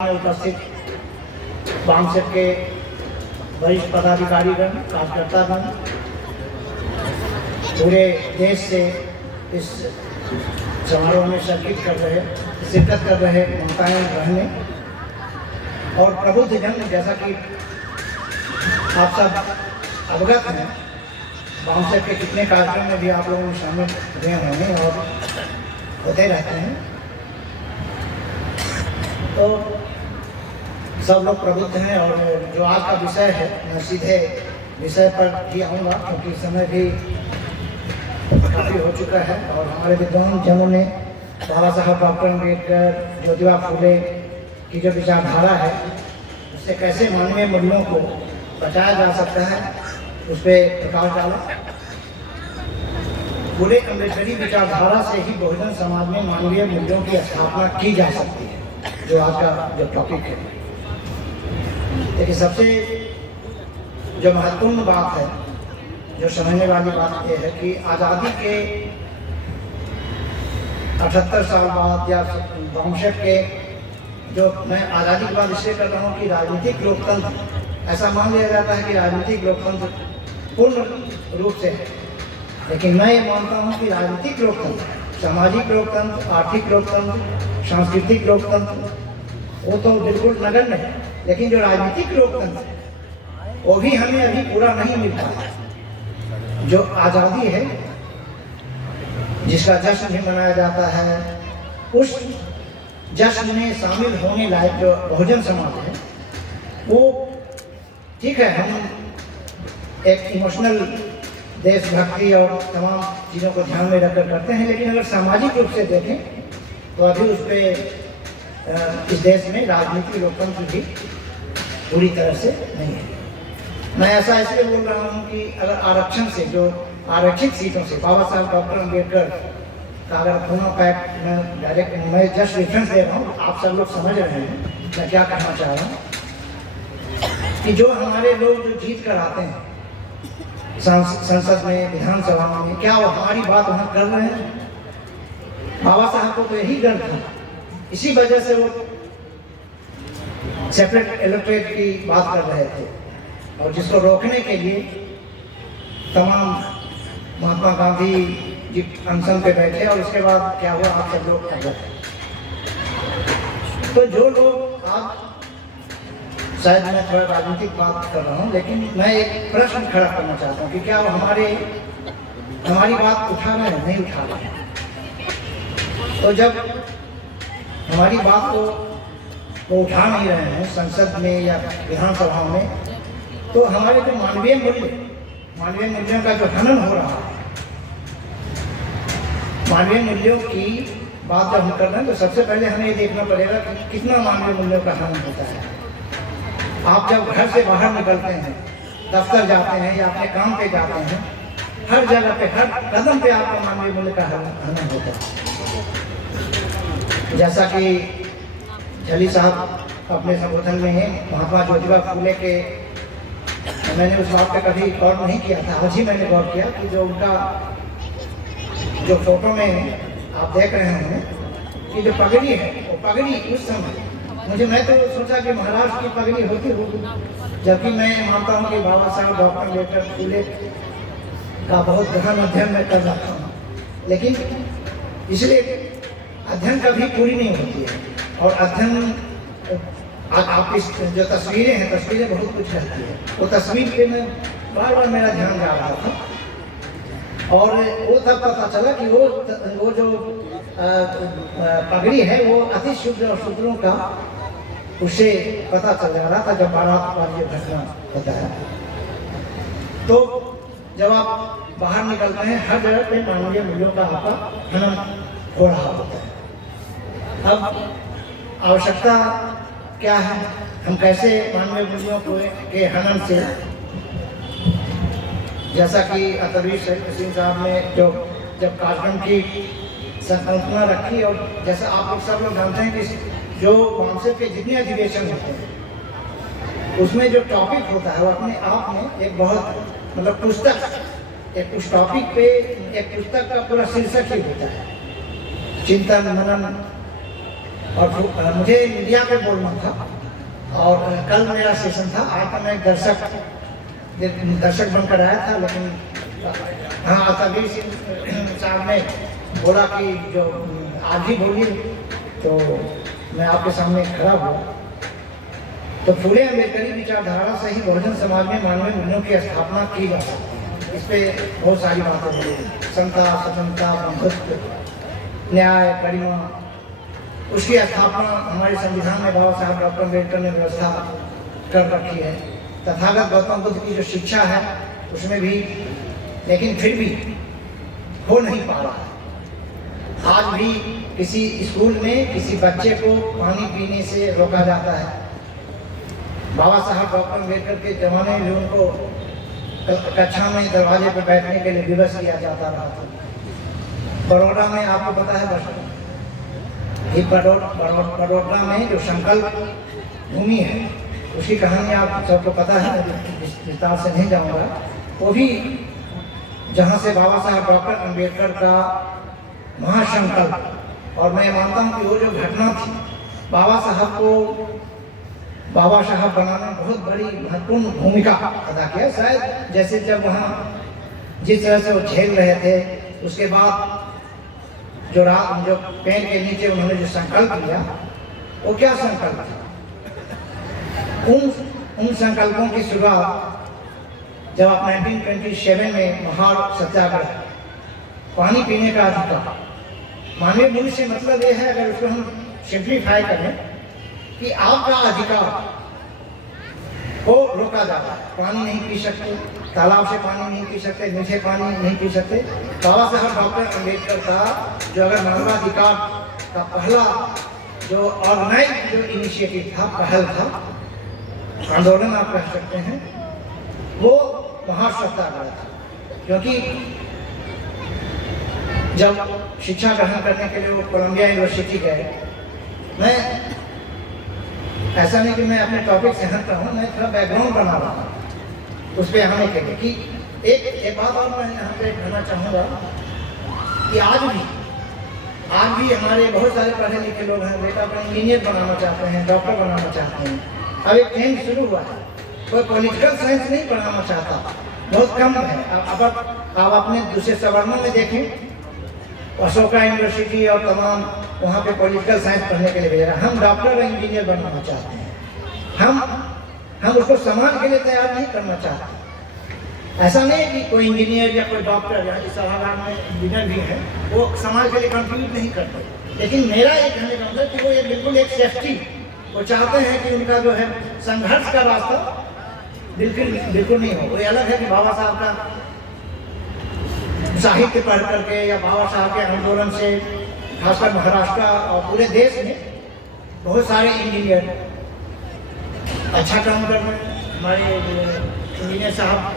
में उपस्थित वामसेप के वरिष्ठ पदाधिकारीगण, कार्यकर्तागण पूरे देश से इस समारोह में शिरकत कर रहे माताएं, बहनें और प्रबुद्ध जन, जैसा कि आप सब अवगत हैं, वामसेप के कितने कार्यक्रम में भी आप लोगों में शामिल हुए होंगे और होते रहते हैं। तो सब लोग प्रबुद्ध हैं और जो आज का विषय है, मैं सीधे विषय पर ही आऊँगा क्योंकि समय भी काफ़ी हो चुका है और हमारे विद्वान जनों ने बाबा साहब डॉक्टर अम्बेडकर, ज्योतिबा फूले की जो विचारधारा है, उससे कैसे मानवीय मूल्यों को बचाया जा सकता है, उस पर प्रकाश डाला। फूले अम्बेडकरी विचारधारा से ही बहुजन समाज में मानवीय मूल्यों की स्थापना की जा सकती है, जो आज का जो टॉपिक है। लेकिन सबसे जो महत्वपूर्ण बात है, जो समझने वाली बात यह है कि आज़ादी के 78 साल बाद या वामसेप के जो मैं आज़ादी के बाद इसलिए कर रहा हूँ कि राजनीतिक लोकतंत्र, ऐसा मान लिया जाता है कि राजनीतिक लोकतंत्र पूर्ण रूप से है, लेकिन मैं ये मानता हूँ कि राजनीतिक लोकतंत्र, सामाजिक लोकतंत्र, आर्थिक लोकतंत्र, सांस्कृतिक लोकतंत्र वो तो बिल्कुल नगण्य है, लेकिन जो राजनीतिक लोकतंत्र है वो भी हमें अभी पूरा नहीं मिल पाया। जो आज़ादी है, जिसका जश्न भी मनाया जाता है, उस जश्न में शामिल होने लायक जो बहुजन समाज है, वो ठीक है, हम एक इमोशनल देशभक्ति और तमाम चीज़ों को ध्यान में रखकर करते हैं, लेकिन अगर सामाजिक रूप से देखें तो अभी उस पर इस देश में राजनीतिक लोकतंत्र भी पूरी तरह से नहीं है। मैं ऐसा इसलिए बोल रहा हूँ कि अगर आरक्षण से, जो आरक्षित सीटों से बाबा साहब डॉक्टर अम्बेडकर का अगर पुनः पैक्ट में डायरेक्ट, मैं जस्ट रेफरेंस दे रहा हूँ, आप सब लोग समझ रहे हैं मैं क्या कहना चाह रहा हूँ, कि जो हमारे लोग जो जीत कर आते हैं संसद में, विधानसभा में, क्या वो हमारी बात वहाँ कर रहे हैं? बाबा साहब को तो यही गर्व था, इसी वजह से वो सेपरेट इलेक्टोरेट की बात कर रहे थे और जिसको रोकने के लिए तमाम महात्मा गांधी जी अनशन पे बैठे और उसके बाद क्या हुआ, आप सब लोग अवगत हैं। तो जो लोग, आप शायद मैं थोड़ा राजनीतिक बात कर रहा हूँ, लेकिन मैं एक प्रश्न खड़ा करना चाहता हूँ कि क्या वो हमारी बात उठा रहे हैं, नहीं उठा रहे हैं? तो जब हमारी बात को वो उठा नहीं रहे हैं संसद में या विधानसभा में, तो हमारे जो मानवीय मूल्यों का जो हनन हो रहा है, मानवीय मूल्यों की बात जब हम कर रहे हैं तो सबसे पहले हमें ये देखना पड़ेगा कि कितना मानवीय मूल्यों का हनन होता है। आप जब घर से बाहर निकलते हैं, दफ्तर जाते हैं या अपने काम पे जाते हैं, हर जगह पे, हर कदम पे आपका मानवीय मूल्य का हनन होता है। जैसा कि झली साहब अपने संबोधन में महात्मा ज्योतिबा फूले के, मैंने उस बात पे कभी गौर नहीं किया था, आज ही मैंने गौर किया कि जो उनका जो फोटो में आप देख रहे हैं कि जो पगड़ी है, वो पगड़ी उस समय मैं तो सोचा कि महाराष्ट्र की पगड़ी होती होगी, जबकि मैं मानता हूँ कि बाबा साहब डॉक्टर अम्बेडकर फूले का बहुत गहन अध्ययन मैं कर रहा हूँ, लेकिन इसलिए अध्ययन कभी पूरी नहीं होती है। और अध्ययन, आप इस जो तस्वीरें हैं, तस्वीरें बहुत कुछ रहती है, वो तस्वीर पे मैं बार बार मेरा ध्यान जा रहा था और वो तब पता चला कि वो जो पगड़ी है वो अति शुद्ध और शूद्रों का, उसे पता चल रहा था जब बारात वाली घटना होता है। तो जब आप बाहर निकलते हैं, हर जगह पे मानवीय मूल्यों का आपका हनन हो रहा होता है। अब आवश्यकता क्या है, हम कैसे मानवीय मूल्यों के हनन से, जैसा कि अतरवीर सिंह साहब ने जब कार्यक्रम की संकल्पना रखी, और जैसा आप लोग सब लोग जानते हैं कि जो वामसेप के जितने अधिवेशन होते हैं उसमें जो टॉपिक होता है वो अपने आप में एक बहुत, मतलब पुस्तक, एक उस टॉपिक पे एक पुस्तक का पूरा शीर्षक ही होता है, चिंतन, मनन और मुझे मीडिया पे बोलना था और कल मेरा सेशन था। आज तो मैं दर्शक बनकर आया था, लेकिन हाँ तबीर सिंह साहब ने बोला कि जो आज ही बोलिए, तो मैं आपके सामने खड़ा हुआ। तो फूले अम्बेडकरी विचारधारा से ही बहुजन समाज में मानवीय मूल्यों की स्थापना की जा सकती है। इस पे बहुत सारी बातें बोली, समता, स्वतंत्रता, बंधुत्व, न्याय, गरिमा, उसकी स्थापना हमारे संविधान में बाबा साहब डॉक्टर अम्बेडकर ने व्यवस्था कर रखी है। तथागत गौतम बुद्ध की जो शिक्षा है उसमें भी, लेकिन फिर भी हो नहीं पा रहा है। आज भी किसी स्कूल में किसी बच्चे को पानी पीने से रोका जाता है। बाबा साहब डॉक्टर अम्बेडकर के जमाने में उनको कक्षा में दरवाजे पर बैठने के लिए विवश किया जाता रहा था। बड़ौदा में आपको पता है, बड़ौदा में जो संकल्प भूमि है उसकी कहानी आप सबको पता है, विस्तार से नहीं जाऊंगा। वो भी जहाँ से बाबा साहब डॉक्टर अम्बेडकर का महासंकल्प, और मैं मानता हूँ कि वो जो घटना थी बाबा साहब को बाबा साहब बनाने में बहुत बड़ी महत्वपूर्ण भूमिका अदा किया। शायद जैसे जब वहाँ जिस तरह से वो झेल रहे थे, उसके बाद जो पेड़ के नीचे उन्होंने जो संकल्प लिया, वो क्या संकल्प था? उन संकल्पों की शुरुआत जब आप 1927 में महार सत्याग्रह, पानी पीने का अधिकार, मानवीय मूल्य से मतलब ये है, अगर उसको हम सिंप्लीफाई करें, कि आपका अधिकार को रोका जाता है। पानी नहीं पी सकते, तालाब से पानी नहीं पी सकते, मीठे पानी नहीं पी सकते। बाबा साहब डॉक्टर अम्बेडकर का जो अगर मानवाधिकार का पहला जो ऑर्गेनाइज जो इनिशिएटिव था, पहल था, आंदोलन आप कह सकते हैं, वो महासत्याग्रह था। क्योंकि जब शिक्षा ग्रहण करने के लिए वो कोलंबिया यूनिवर्सिटी गए, मैं ऐसा नहीं कि मैं अपने टॉपिक से हट रहा हूँ, मैं थोड़ा बैकग्राउंड बना रहा हूँ उस पर आने के लिए। कि एक बात और मैं यहाँ पे कहना चाहूँगा कि आज भी हमारे बहुत सारे पढ़े लिखे लोग हैं, बेटा अपना इंजीनियर बनाना चाहते हैं, डॉक्टर बनाना चाहते हैं। अब एक ट्रेंड शुरू हुआ है, कोई पॉलिटिकल साइंस नहीं पढ़ाना चाहता, बहुत कम है। अब अपने दूसरे सवर्णों में देखें, अशोका यूनिवर्सिटी और तमाम वहाँ पे पॉलिटिकल साइंस पढ़ने के लिए भेज रहा है। हम डॉक्टर और इंजीनियर बनना चाहते हैं, हम उसको समाज के लिए तैयार नहीं करना चाहते। ऐसा नहीं है कि कोई इंजीनियर या कोई डॉक्टर या इस सभागार में इंजीनियर भी है, वो समाज के लिए कंट्रीब्यूट नहीं करते। लेकिन मेरा ये कहने का मतलब कि वो ये बिल्कुल एक सेफ्टी, वो चाहते हैं कि उनका जो है संघर्ष का रास्ता बिल्कुल नहीं हो। वो अलग है कि बाबा साहब का साहित्य पढ़ करके या बाबा साहब के आंदोलन से, खासकर महाराष्ट्र और पूरे देश में बहुत सारे इंजीनियर अच्छा काम कर रहे हैं। हमारे इंजीनियर साहब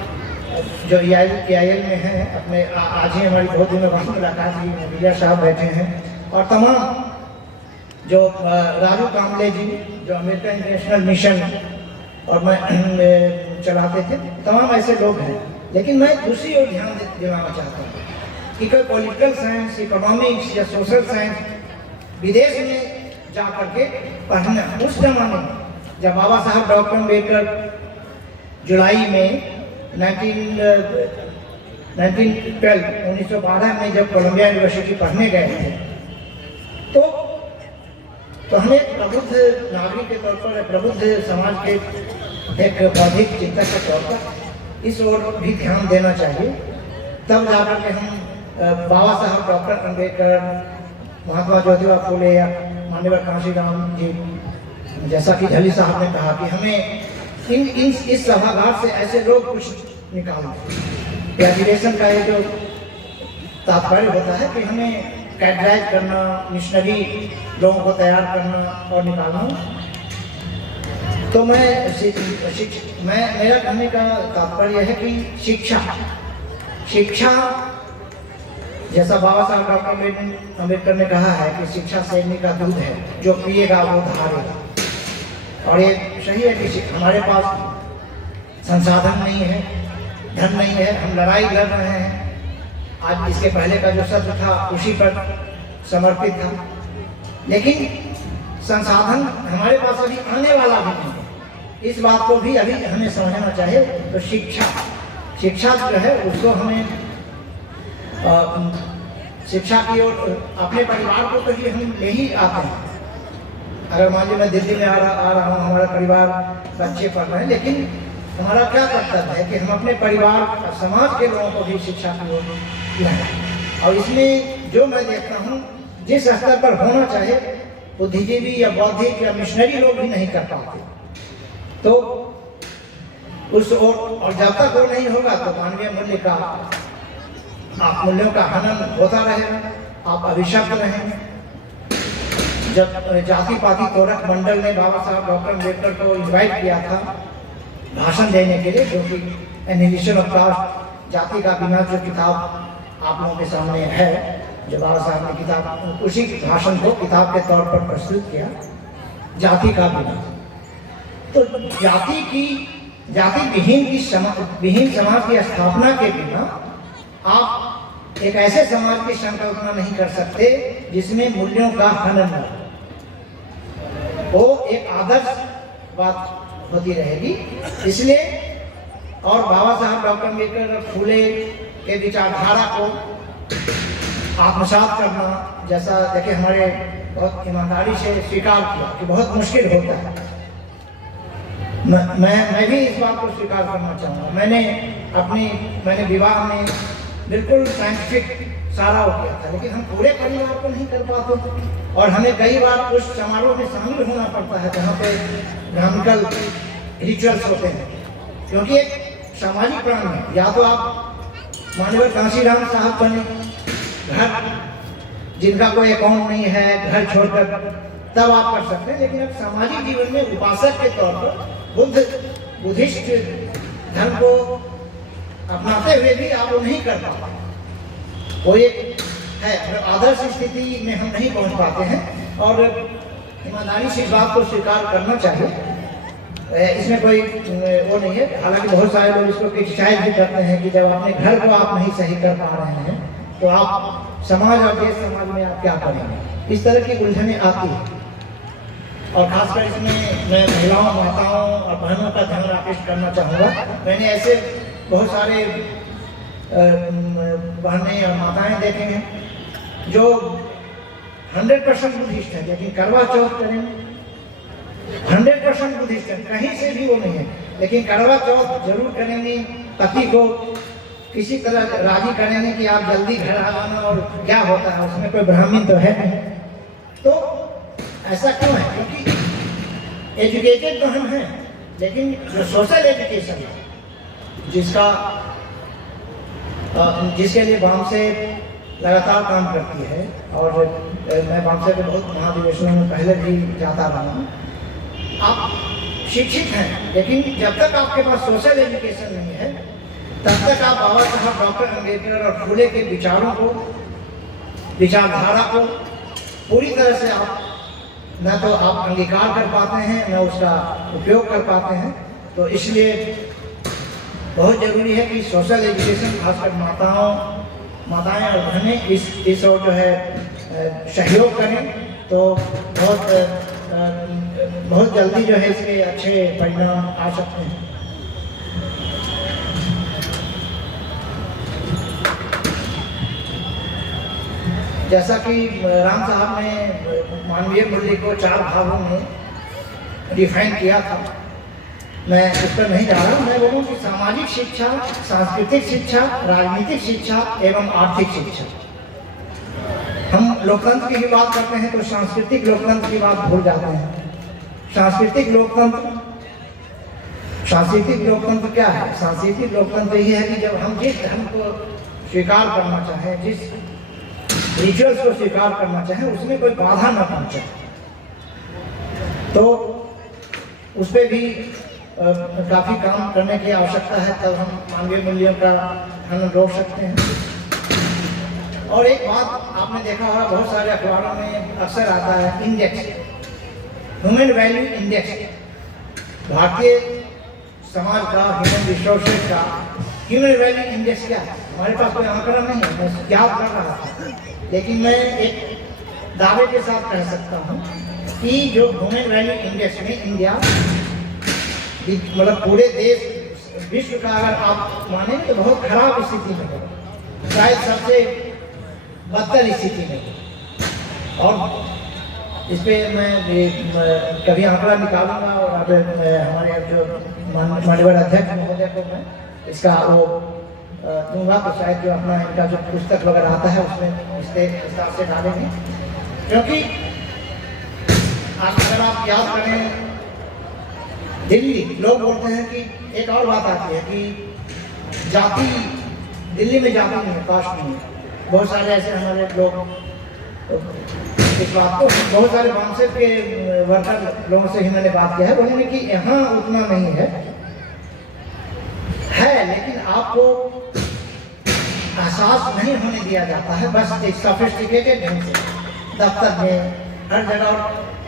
जो EIL में हैं, अपने आज ही हमारी बहुत दिनों बाद मुलाकात हुई, मीडिया साहब बैठे हैं, और तमाम जो राजू कामले जी जो अमेरिकन इंटरनेशनल मिशन और मैं चलाते थे, तमाम ऐसे लोग हैं। लेकिन मैं दूसरी ओर ध्यान दिलाना चाहता हूँ कि कोई पॉलिटिकल साइंस, इकोनॉमिक्स या सोशल साइंस विदेश में जा कर के पढ़ना, उस जमाने में जब बाबा साहब डॉक्टर अम्बेडकर जुलाई में 1912 में जब कोलंबिया यूनिवर्सिटी पढ़ने गए थे, तो हमें प्रबुद्ध नागरिक के तौर पर, प्रबुद्ध समाज के एक बौद्धिक चिंतक के तौर पर इस ओर भी ध्यान देना चाहिए। तब जाकर के हम बाबा साहब डॉक्टर अम्बेडकर, महात्मा ज्योतिबा फूले या मान्यवर कांशीराम जी, जैसा कि झली साहब ने कहा कि हमें इस सभागार से ऐसे लोग कुछ निकालना। ग्रेजुएशन का ये जो तात्पर्य होता है कि हमें कैटेगराइज करना, मिशनरी लोगों को तैयार करना और निकालना। तो मेरा कहने का तात्पर्य है कि शिक्षा जैसा बाबा साहब डॉक्टर अम्बेडकर ने कहा है कि शिक्षा शेरनी का दूध है, जो पिएगा वो धारेगा। और ये सही है कि हमारे पास संसाधन नहीं है, धन नहीं है, हम लड़ाई लड़ रहे हैं। आज इसके पहले का जो सत्र था उसी पर समर्पित था। लेकिन संसाधन हमारे पास अभी आने वाला भी नहीं है। इस बात को भी अभी हमें समझना चाहिए। तो शिक्षा जो है उसको हमें शिक्षा की ओर अपने परिवार को तो हम ले ही आते हैं। अगर मान लीजिए मैं दिल्ली में आ रहा हूँ, हमारा परिवार बच्चे पढ़ रहे हैं, लेकिन हमारा क्या कर्तव्य है कि हम अपने परिवार और समाज के लोगों को भी शिक्षा की ओर लाएं। और इसमें जो मैं देखता हूँ जिस स्तर पर होना चाहिए बुद्धिजीवी या बौद्धिक या मिशनरी लोग भी नहीं कर पाते। तो उस और जब तक वो नहीं होगा तो मानवीय मूल्य का आप मूल्यों का हनन होता रहेगा, आप अभिशप्त रहेंगे। जब जाति पाति तोरक मंडल ने बाबा साहब डॉक्टर अम्बेडकर को इन्वाइट किया था भाषण देने के लिए, जो कि एनिहिलेशन ऑफ कास्ट जाति का विनाश जो किताब आप लोगों के सामने है, जो बाबा साहब ने किताब उसी भाषण को किताब के तौर पर प्रस्तुत किया, जाति का विनाश। तो जाति विहीन समाज की स्थापना के बिना आप एक ऐसे समाज की संकल्पना नहीं कर सकते जिसमें मूल्यों का हनन न हो। वो एक आदर्श बात होती रहेगी। इसलिए और बाबा साहब डॉक्टर अम्बेडकर और फूले के विचारधारा को आत्मसात करना, जैसा देखिए हमारे बहुत ईमानदारी से स्वीकार किया कि बहुत मुश्किल होता है। मैं भी इस बात को स्वीकार करना चाहूँगा। मैंने विवाह में बिल्कुल साइंटिफिक सारा हो गया था, लेकिन हम पूरे परिवार को नहीं कर पाते और हमें कई बार उस समारोह में शामिल होना पड़ता है जहाँ पे ब्राह्मणिकल रिचुअल्स होते हैं, क्योंकि एक सामाजिक प्राण है। या तो आप माननीय कांशीराम साहब बने, घर जिनका कोई अकाउंट नहीं है, घर छोड़कर तब आप कर सकते हैं, लेकिन अब सामाजिक जीवन में उपासक के तौर पर बुद्धिस्ट धर्म को अपनाते हुए भी आप वो नहीं कर पाते। वो एक है आदर्श स्थिति में हम नहीं पहुंच पाते हैं और ईमानदारी से इस बात को स्वीकार करना चाहिए। इसमें कोई वो नहीं है। हालांकि बहुत सारे लोग इसको क्रिटिसाइज भी करते हैं कि जब अपने घर को आप नहीं सही कर पा रहे हैं तो आप समाज और देश समाज में आप क्या करेंगे। इस तरह की उलझनें आती है और खासकर इसमें मैं महिलाओं, माताओं और बहनों का ध्यान आकृष्ट करना चाहूँगा। मैंने ऐसे बहुत सारे बहनें और माताएं देखे हैं जो 100% बुद्धिस्ट है, लेकिन करवा चौथ करेंगे 100% बुद्धिस्ट है, कहीं से भी वो नहीं है, लेकिन करवा चौथ जरूर करेंगे। पति को किसी तरह राजी करेंगे कि आप जल्दी घर आ जाना, और क्या होता है उसमें कोई ब्राह्मण तो है नहीं। तो ऐसा क्यों है? क्योंकि एजुकेटेड तो हम हैं, लेकिन जो सोशल एजुकेशन है जिसके लिए वामसे लगातार काम करती है, और मैं वामसे के बहुत महाधिवेशनों में पहले भी जाता रहा हूँ। आप शिक्षित हैं, लेकिन जब तक आपके पास सोशल एजुकेशन नहीं है तब तक आप बाबा साहब डॉक्टर अम्बेडकर और फूले के विचारधारा को पूरी तरह से आप न तो आप अंगीकार कर पाते हैं, न उसका उपयोग कर पाते हैं। तो इसलिए बहुत ज़रूरी है कि सोशल एजुकेशन खासकर माताएं और बहनें इस और जो है सहयोग करें, तो बहुत जल्दी जो है इसके अच्छे परिणाम आ सकते हैं। जैसा कि राम साहब ने मानवीय मूल्य को 4 भागों में डिफाइन किया था, मैं उस पर नहीं जा रहा हूँ। मैं बोलूँ कि सामाजिक शिक्षा, सांस्कृतिक शिक्षा, राजनीतिक शिक्षा एवं आर्थिक शिक्षा। हम लोकतंत्र की ही बात करते हैं तो सांस्कृतिक लोकतंत्र की बात भूल जाते हैं। सांस्कृतिक लोकतंत्र क्या है? सांस्कृतिक लोकतंत्र ये है कि जब हम जिस धर्म को स्वीकार करना चाहें, जिस रिचुअल्स को स्वीकार करना चाहें, उसमें कोई बाधा न पहुंचे, तो उस पर भी काफ़ी काम करने की आवश्यकता है, तब हम मानवीय मूल्यों का हनन रोक सकते हैं। और एक बात आपने देखा होगा, बहुत सारे अखबारों में अक्सर आता है index, human value index. Bharatiya Samaj का, ह्यूमन रिसोर्सेज का ह्यूमन वैल्यू इंडेक्स क्या है? हमारे पास कोई आंकड़ा नहीं है, मैं याद कर रहा था, लेकिन मैं एक दावे के साथ कह सकता हूँ कि जो ह्यूमन वैल्यू इंडेक्स में इंडिया मतलब पूरे देश विश्व का अगर आप माने तो बहुत खराब स्थिति में है, शायद सबसे बदतर स्थिति में। और इस पर मैं कभी आंकड़ा निकालूंगा और अब हमारे जो माननीय अध्यक्ष महोदय को मैं इसका वो दूंगा, तो शायद जो अपना इनका जो पुस्तक वगैरह आता है उसमें इसके हिसाब से डालेंगे। क्योंकि अगर आप याद करें दिल्ली, लोग बोलते हैं कि एक और बात आती है कि जाति दिल्ली में जाति नहीं है, कास्ट नहीं है। बहुत सारे ऐसे हमारे लोग इस बात को, बहुत सारे बांसर के वर्कर लोगों से ही मैंने बात किया है, बोलेंगे कि यहाँ उतना नहीं है, लेकिन आपको एहसास नहीं होने दिया जाता है। बस एक सोफिस्टिकेटेड ढंग से दफ्तर में हर जगह।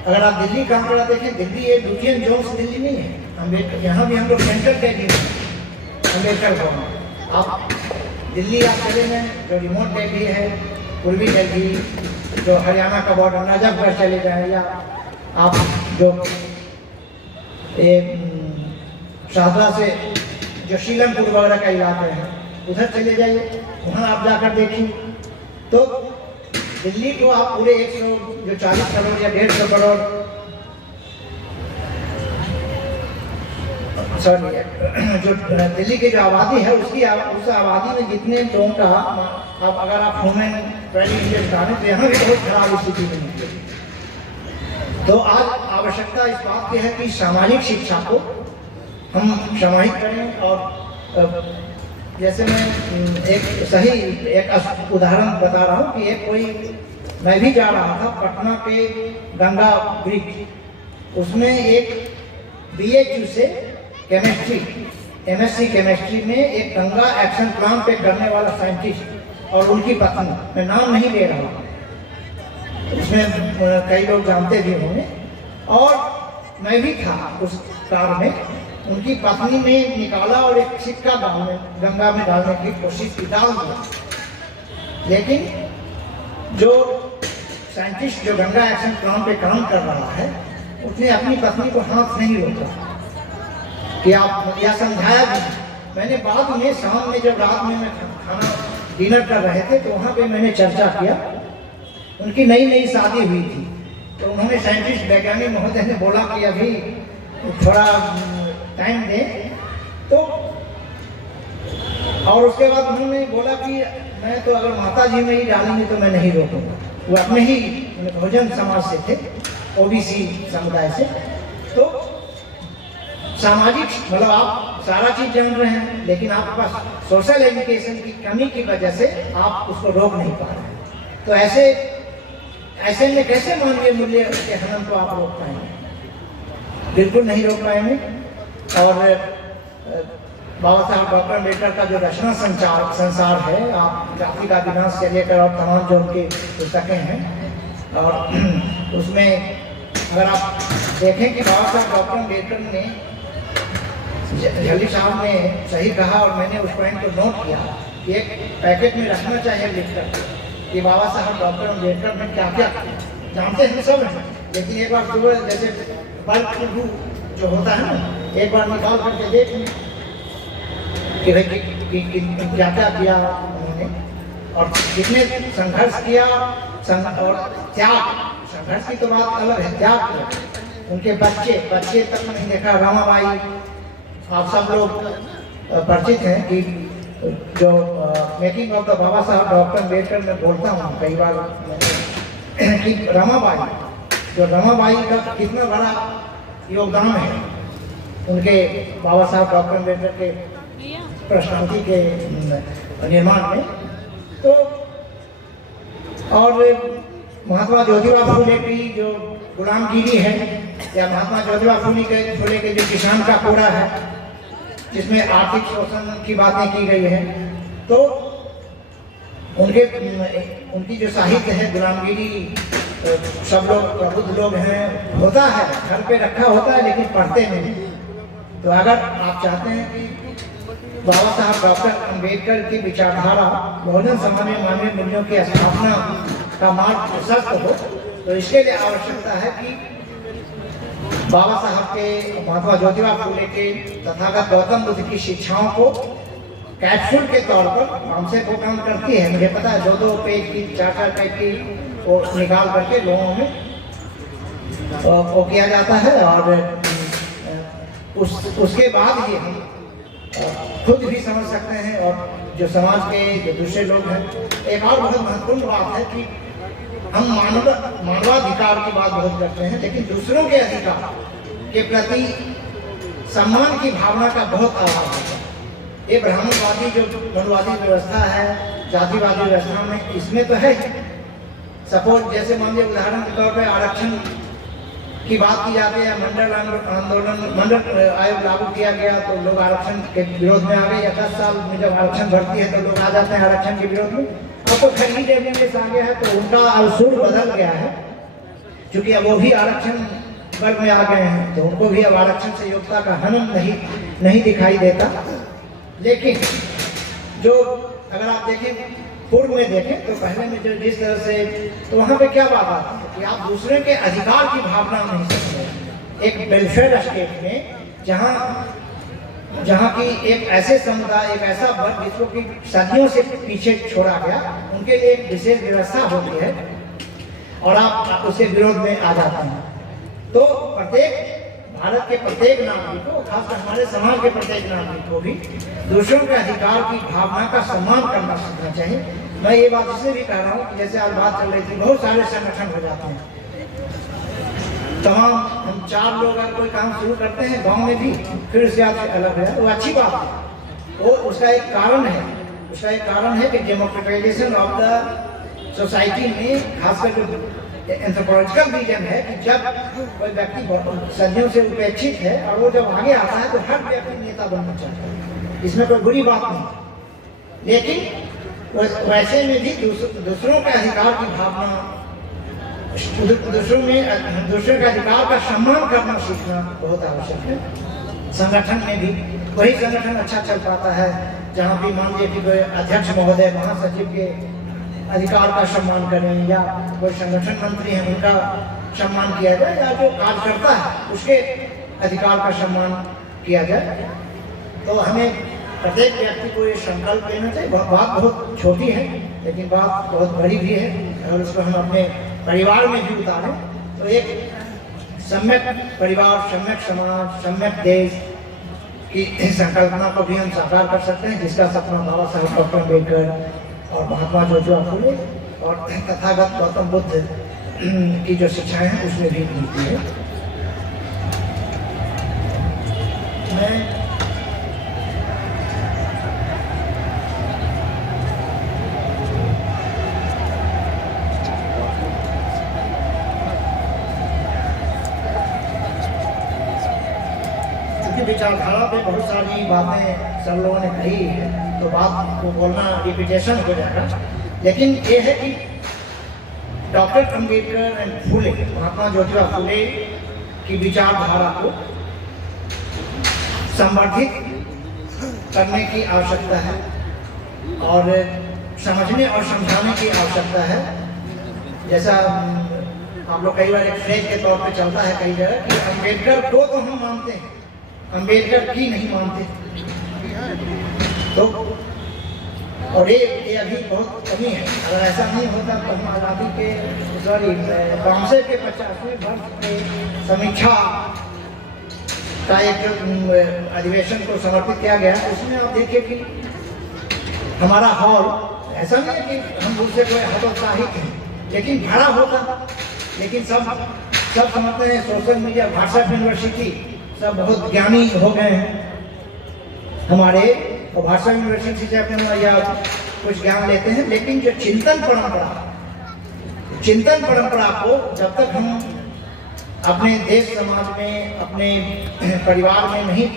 अगर आप दिल्ली का आंकड़ा देखें, दिल्ली एक लुटियन जोन्स दिल्ली नहीं है। अम्बेडकर यहाँ भी हम लोग सेंट्रल दिल्ली में अम्बेडकर भवन। आप दिल्ली आप चले में जो रिमोट दिल्ली है, पूर्वी दिल्ली, जो हरियाणा का बॉर्डर नजफगढ़ चले जाए, या आप जो शाहदरा से जो शीलमपुर वगैरह का इलाके हैं उधर चले जाइए, वहाँ आप जाकर देखिए तो दिल्ली को आप पूरे 140 करोड़ या 150 करोड़ जो दिल्ली की जो आबादी है उसकी उस आबादी में जितने लोगों का अब अगर आप ह्यूमन वैल्यू इंडेक्स डालें तो यहाँ भी बहुत खराब स्थिति में निकलेगी। तो आज आवश्यकता इस बात की है कि सामाजिक शिक्षा को हम समाहित करें। और जैसे मैं एक उदाहरण बता रहा हूँ कि मैं भी जा रहा था पटना के गंगा ब्रिज, उसमें एक BHU से केमिस्ट्री MSc केमिस्ट्री में एक गंगा एक्शन प्लान पे करने वाला साइंटिस्ट और उनकी पत्नी, मैं नाम नहीं ले रहा हूँ, उसमें कई लोग जानते भी होंगे, और मैं भी था उस कार में। उनकी पत्नी ने निकाला और एक सिक्का गंगा में डालने की कोशिश की, डाल दिया, लेकिन जो साइंटिस्ट जो गंगा एक्शन प्लान पे काम कर रहा है उसने अपनी पत्नी को हाथ नहीं रोका कि आप, या समझाया भी। मैंने बाद में शाम में जब रात में मैं खाना डिनर कर रहे थे तो वहाँ पे मैंने चर्चा किया। उनकी नई शादी हुई थी, तो उन्होंने साइंटिस्ट वैज्ञानिक महोदय ने बोला कि अभी थोड़ा टाइम दें, तो और उसके बाद उन्होंने बोला कि मैं तो अगर माता जी में ही डालेंगे तो मैं नहीं रोकूंगा। वो अपने ही बहुजन समाज से थे, OBC समुदाय से। तो सामाजिक मतलब आप सारा चीज जान रहे हैं, लेकिन आपके पास सोशल एजुकेशन की कमी की वजह से आप उसको रोक नहीं पा रहे हैं। तो ऐसे में कैसे मानवीय मूल्य के हनन को आप रोक पाएंगे? बिल्कुल नहीं रोक पाएंगे। और बाबा साहब डॉक्टर अम्बेडकर का जो रचना संसार है, आप जाति का विनाश से लेकर और तमाम जो उनकी पुस्तकें हैं, और उसमें अगर आप देखें कि बाबा साहब डॉक्टर अम्बेडकर ने, जल्दी साहब ने सही कहा और मैंने उस पॉइंट को नोट किया, एक पैकेट में रखना चाहिए लिखकर कि बाबा साहब डॉक्टर अम्बेडकर ने क्या क्या जानते हैं सब हैं, लेकिन एक बार सुबह जैसे बल्ब जो होता है ना, एक बार निकाल करके देख कि भाई क्या क्या किया उन्होंने और कितने संघर्ष किया। और त्याग, संघर्ष की तो बात अलग है, त्याग किया। उनके बच्चे तक मैंने देखा, रमाबाई, आप सब लोग परिचित हैं कि जो मेकिंग ऑफ द बाबा साहब डॉक्टर अम्बेडकर में बोलता हूँ कई बार कि रमाबाई का कितना बड़ा योगदान है उनके बाबा साहब डॉक्टर अम्बेडकर के प्रशांति के निर्माण में। तो और महात्मा ज्योतिबा फुले की जो गुलामगिरी है, या महात्मा ज्योतिबा फुले के जो किसान का कोड़ा है, जिसमें आर्थिक शोषण की बातें की गई है, तो उनकी जो साहित्य है गुलामगिरी, सब लोग प्रबुद्ध लोग हैं, होता है घर पे रखा होता है लेकिन पढ़ते नहीं। तो अगर आप चाहते हैं कि बाबा साहब डॉक्टर अम्बेडकर की विचारधारा बहुजन समाज में मानवीय मूल्यों की स्थापना का मार्ग प्रशस्त हो, तो इसके लिए आवश्यकता है कि बाबा साहब के, महात्मा ज्योतिबा फूले के, तथागत गौतम बुद्ध की शिक्षाओं को कैप्सूल के तौर पर हमसे वो काम करती है। मुझे पता है 2-2 पेज की, 4-4 पेज की वो निकाल करके लोगों में वो किया जाता है, और उसके बाद ही हम खुद भी समझ सकते हैं और जो समाज के जो दूसरे लोग हैं। एक और बहुत महत्वपूर्ण बात है कि हम मानवाधिकार की बात बहुत करते हैं, लेकिन दूसरों के अधिकार के प्रति सम्मान की भावना का बहुत अभाव है। ये ब्राह्मणवादी जो मनुवादी व्यवस्था है, जातिवादी व्यवस्था में, इसमें तो है। सपोज जैसे मान लीजिए उदाहरण के तौर पर आरक्षण की बात की जाती है, मंडल आयोग लागू किया गया तो लोग आरक्षण के विरोध में आ गए, या 10 साल में जब आरक्षण बढ़ती है तो लोग आ जाते हैं आरक्षण के विरोध में। अब तो खरीद डेवलपमेंट आ गया है तो उनका असूल बदल गया है, क्योंकि अब वो भी आरक्षण वर्ग में आ गए हैं, तो उनको भी अब आरक्षण से योग्यता का हनन नहीं दिखाई देता। लेकिन जो अगर आप देखें, पूर्व में देखें तो पहले में जो जिस तरह से, तो वहाँ पे क्या बात आती है कि आप दूसरे के अधिकार की भावना नहीं सकते। एक वेलफेयर स्टेट में जहाँ की एक ऐसे समुदाय, एक ऐसा वर्ग जिसको कि सदियों से पीछे छोड़ा गया, उनके लिए एक विशेष व्यवस्था होती है और आप उसके विरोध में आ जाते हैं। तो भारत के प्रत्येक नागरिक को, खासकर हमारे समाज के प्रत्येक नागरिक को भी दूसरों के अधिकार की भावना का सम्मान करना सीखना चाहिए। मैं ये बात इसलिए भी कह रहा हूँ कि जैसे आज बात चल रही थी, बहुत सारे संगठन हो जाते हैं, तमाम हम 4 लोग अगर कोई काम शुरू करते हैं गांव में भी, फिर उसके बाद अलग है, वो अच्छी बात है। वो उसका एक कारण है कि डेमोक्रेटाइजेशन ऑफ द सोसाइटी में, खासकर जो एंथ्रोपोलॉजिकल रीजन है कि जब कोई व्यक्ति सदियों से उपेक्षित है और वो जब आगे आता है तो हर व्यक्ति नेता बनना चाहता है, इसमें कोई बुरी बात नहीं। लेकिन वैसे में भी दूसरों के अधिकार की भावना, दूसरों के अधिकार का सम्मान करना सीखना बहुत आवश्यक है। संगठन में भी वही संगठन अच्छा चल पाता है जहाँ भी मान लीजिए कि अध्यक्ष महोदय, महासचिव के अधिकार का सम्मान करें, या कोई संगठन मंत्री हैं उनका सम्मान किया जाए, या जो कार्य करता है उसके अधिकार का सम्मान किया जाए। तो हमें प्रत्येक व्यक्ति को ये संकल्प लेना चाहिए। बात बहुत छोटी है लेकिन बात बहुत बड़ी भी है, और उसको हम अपने परिवार में भी उतारें तो एक सम्यक परिवार, सम्यक समाज, सम्यक देश की संकल्पना को भी हम साकार कर सकते हैं, जिसका सपना बाबा साहब डॉक्टर अम्बेडकर और महात्मा ज्योतिबा फूले और तथागत गौतम बुद्ध की जो शिक्षाएं हैं उसमें भी मिलती है। मैं विचारधारा पे बहुत सारी बातें सब लोगों ने कही है, तो बात को बोलना रिपीटेशन हो जाएगा। लेकिन ये है कि डॉक्टर अम्बेडकर एंड फूले, महात्मा ज्योतिबा फूले की विचारधारा को संवर्धित करने की आवश्यकता है और समझने और समझाने की आवश्यकता है। जैसा आप लोग कई बार एक फ्रेज के तौर पे चलता है कई जगह कि अम्बेडकर को तो हम मानते हैं, अम्बेडकर की नहीं मानते। तो और ये अभी बहुत कमी है। अगर ऐसा नहीं होता तो हम आज़ादी के बामसे के 50वें वर्ष के समीक्षा का एक अधिवेशन को समर्पित किया गया, उसमें आप देखिए कि हमारा हॉल ऐसा नहीं है कि हम उससे कोई हतोत्साहित हैं, लेकिन भरा होता। लेकिन सब समझते हैं सोशल मीडिया, व्हाट्सएप यूनिवर्सिटी, सब बहुत ज्ञानी हो गए हैं हमारे, और भाषा यूनिवर्सिटी से अपने या कुछ ज्ञान लेते हैं। लेकिन जो चिंतन परंपरा को जब तक हम अपने देश समाज में, अपने परिवार में नहीं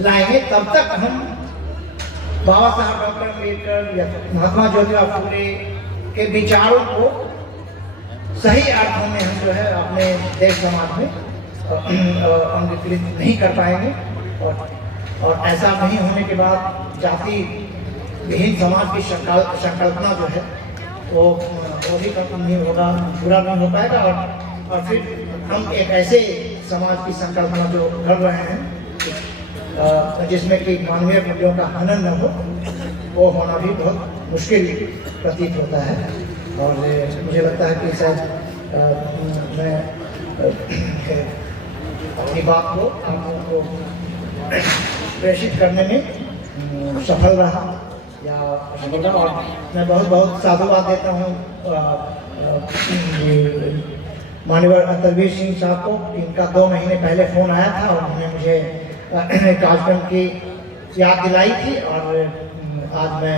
लाएंगे, तब तक हम बाबा साहब डॉक्टर अम्बेडकर या महात्मा ज्योतिबा फूले के विचारों को सही अर्थों में हम जो है अपने देश समाज में अंगीकृत नहीं कर पाएंगे। और ऐसा नहीं होने के बाद जाति विहीन समाज की संकल्पना जो है वो भी कम नहीं होगा, पूरा नहीं हो पाएगा। और फिर हम एक ऐसे समाज की संकल्पना जो कर रहे हैं जिसमें कि मानवीय मूल्यों का हनन न हो, वो होना भी बहुत मुश्किल प्रतीत होता है। और मुझे लगता है कि शायद मैं अपनी बात को आप लोगों को प्रेषित करने में सफल रहा या सफल रहा। और मैं बहुत बहुत साधुवाद देता हूँ माननीय अतरवीर सिंह साहब को। इनका 2 महीने पहले फ़ोन आया था और उन्होंने मुझे कार्यक्रम की याद दिलाई थी। और आज मैं